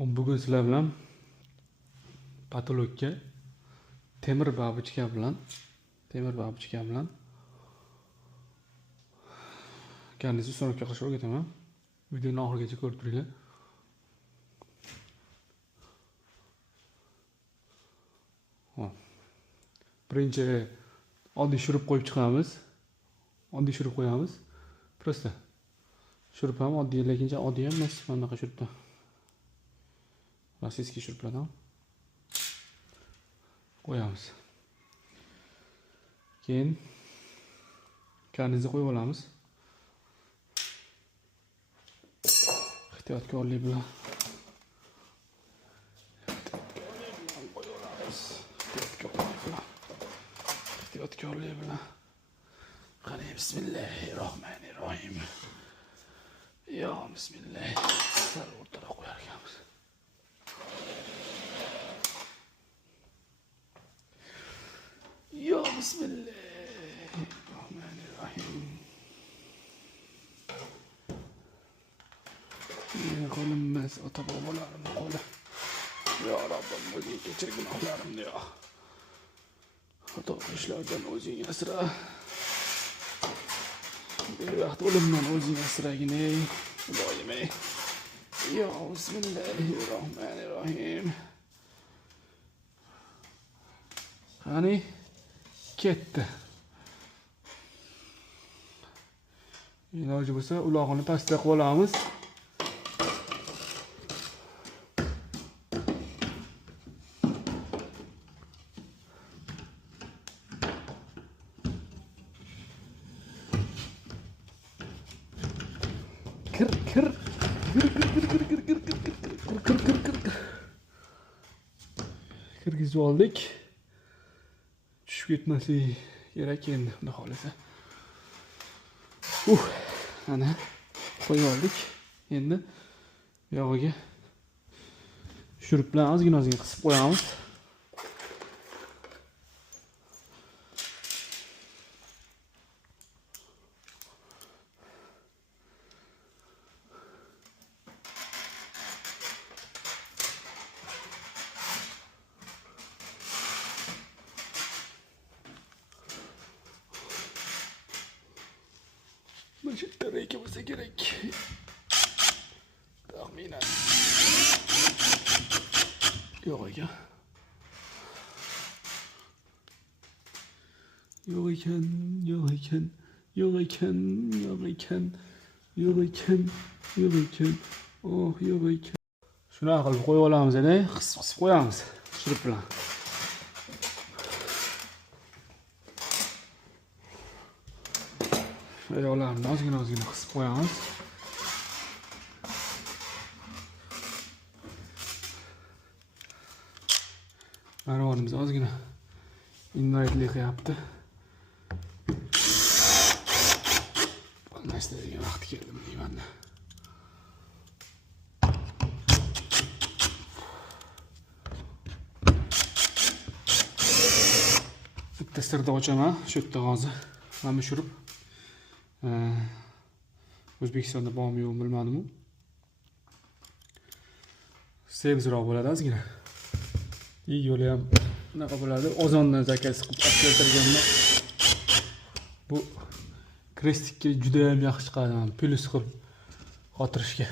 Bugun sizlar bilan patologga temir babichka bilan kendisi so'roqqa qilishni o'rgataman. Videoni oxirigacha ko'rib turinglar. Birinchi oddiy shurup qo'yib chiqamiz. Oddiy shurup qo'yamiz. Prosta. Shurup ham oddiy, lekin oddiy ham emas, mana bunaqa shurupdan. Rossiyskiy shuruplardan qo'yamiz. Keyin karnizni qo'yib olamiz. Ehtiyotkorlik bilan ehtiyotkorlik bilan qani bismillahirrohmanirrohim. Yo bismillah. Sal o'rtada qo'yar ekanmiz. Yo bismillahirrohmanirrohim. Qo'limmiz ota bobolarimni qo'li. Yo Robbim o'zing kechir gunohlarimni yo. Xato qilishlardan o'zing asra. Bebaxt o'limdan o'zing asragin ey Ilohim ey. Yo bismillahirrohmanirrohim. Qani ketdi. Iloji bo'lsa ulog'ini pastga qo'yib olamiz. Kirgizib oldik. Tushib ketmaslik kerak endi, xudo xolasa. Ana qo'yib oldik. Endi yog'iga shurup bilan ozgina qisib qo'yamiz. Başıkta reyke olsa gerek. Tahminen. Yok iken. Oh yok iken. Şuna qilib qo'yib olamiz edi, qisib qo'yamiz shurup bilan. Oyoqlarni ozgina qisib qo'yamiz. Marvarimiz ozgina invalidlik qilyapti. Bo'lmasdi degan vaqt keldi deyman. Bitta sirda ochaman, shu yerda hozir. Mana shurup O'zbekistonda bormi yo'qmi bilmadim. Sebzroq bo'ladi ozgina. Yo'li ham bunaqa bo'ladi. Ozondan zakaz qilib olib keltirganman. Bu krestikka juda ham yaxshi chiqadi. Plus qilib xotirishga.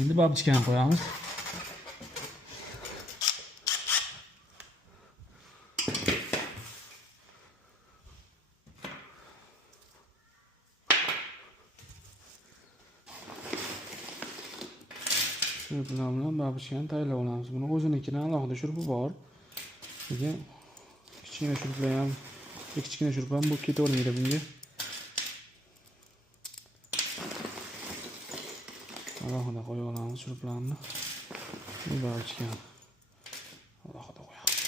Endi babichkani qo'yamiz. Bilan babichkani tayyorlab olamiz. Buni o'zinikini alohida shurupi bor. Lekin kichkina shuruplar ham, kichkina shurup ham bo'lib ketavermaydi bunga. Alohida qo'yib olamiz shuruplarni. Bu babichkani alohida qo'yamiz.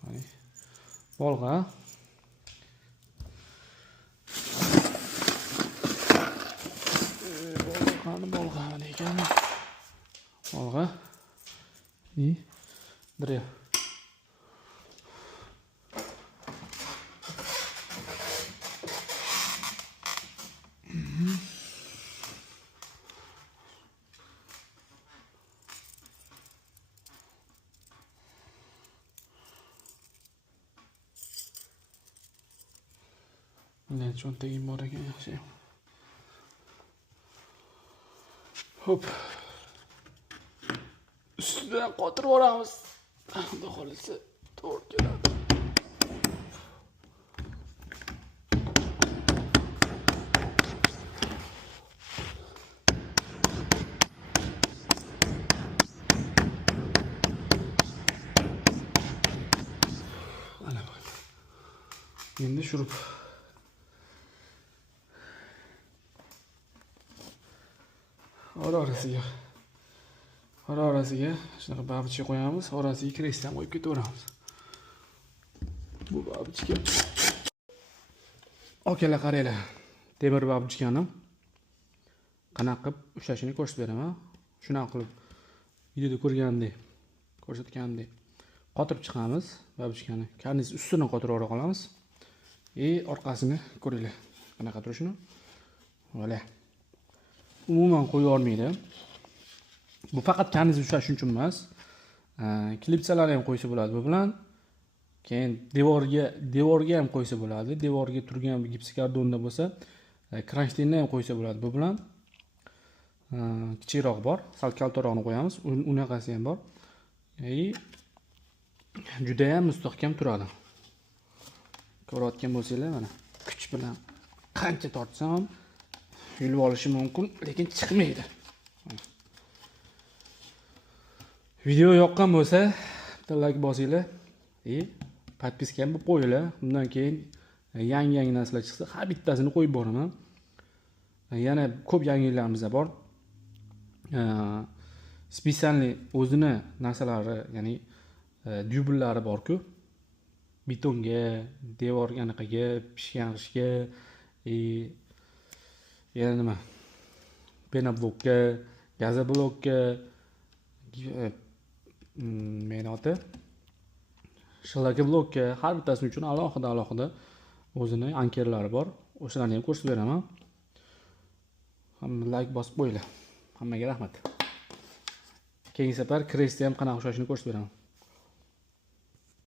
Qani bolg'a bolg'a и древ. Mana cho'ntagim bor ekan, yaxshi. Hop. Ustidan qotirib olamiz. Xudo xolisa to'g'ri keladi. Ana bak. Endi shurup. Orasiga shunaqa babichka qo'yamiz, orasiga krestdan qo'yib ketaveramiz. Bu babichka. Akalar qaranglar. Temir babichkani qanaqa qilib ushlashini ko'rsatib beraman. Shunaqa qilib videoda ko'rsatgandek qotirib chiqamiz babichkani. Karniz ustidan qotirib olamiz. Orqasini ko'ringlar. Qanaqa turishini. Mana. Umuman qo'yib olmaydi. Bu faqat karniz ushlash uchun emas. Klipsalar ham qo'ysa bo'ladi bu bilan. Keyin devorga ham qo'ysa bo'ladi. Devorga turgan gips kardonda bo'lsa, kronshtaynni ham qo'ysa bo'ladi bu bilan. Kichikroq bor, sal kaltarog'ini qo'yamiz. Unaqasi ham bor. Juda ham mustahkam turadi. Ko'rayotgan bo'lsanglar, mana kuch bilan qancha tortsam ham yulib olishi mumkin, lekin chiqmaydi. Video yoqqan bo'lsa, bitta like bosinglar, podpiska ham qo'yinglar. Bundan keyin yangi narsalar chiqsa, har bittasini qo'yib boraman. Yana ko'p yangiliklarimiz bor. Spesialni o'zini narsalari, ya'ni dyubllari bor-ku. Betonga, devorga anaqaga, pishgan g'ishga, yana nima? Penablokka, gazoblokka, menoti shlaka blokka, har bittasi uchun alohida o'zini ankerlari bor. O'shalarni ham ko'rsatib beraman. Hamma like bosib qo'yinglar. Hammaga rahmat. Keyingi safar krestni ham qanaqa ushlashini ko'rsatib beraman.